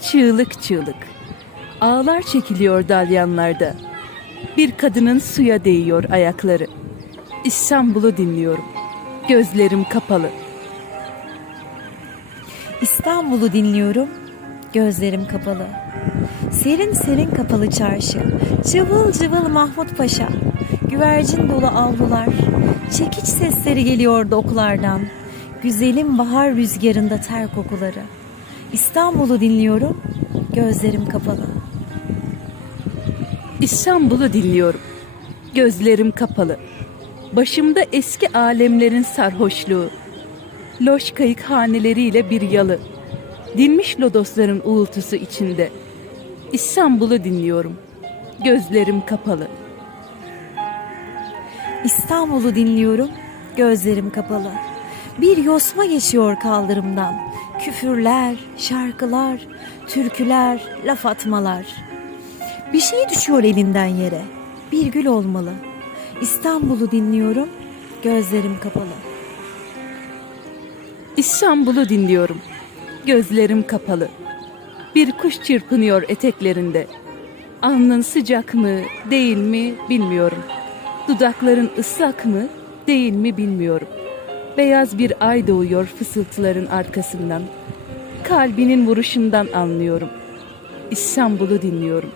Çığlık çığlık. Ağlar çekiliyor dalyanlarda. Bir kadının suya değiyor ayakları. İstanbul'u dinliyorum. Gözlerim kapalı. İstanbul'u dinliyorum, gözlerim kapalı. Serin serin kapalı çarşı, cıvıl cıvıl Mahmut Paşa, güvercin dolu avlular, çekiç sesleri geliyor doklardan, güzelim bahar rüzgarında ter kokuları. İstanbul'u dinliyorum, gözlerim kapalı. İstanbul'u dinliyorum. Gözlerim kapalı. Başımda eski alemlerin sarhoşluğu. Loş kayık haneleriyle bir yalı. Dinmiş lodosların uğultusu içinde. İstanbul'u dinliyorum. Gözlerim kapalı. İstanbul'u dinliyorum, gözlerim kapalı. Bir yosma geçiyor kaldırımdan. Küfürler, şarkılar, türküler, laf atmalar. Bir şey düşüyor elinden yere. Bir gül olmalı. İstanbul'u dinliyorum, gözlerim kapalı. İstanbul'u dinliyorum. Gözlerim kapalı. Bir kuş çırpınıyor eteklerinde. Alnın sıcak mı, değil mi bilmiyorum. Dudakların ıslak mı, değil mi bilmiyorum. Beyaz bir ay doğuyor fısıltıların arkasından. Kalbinin vuruşundan anlıyorum. İstanbul'u dinliyorum.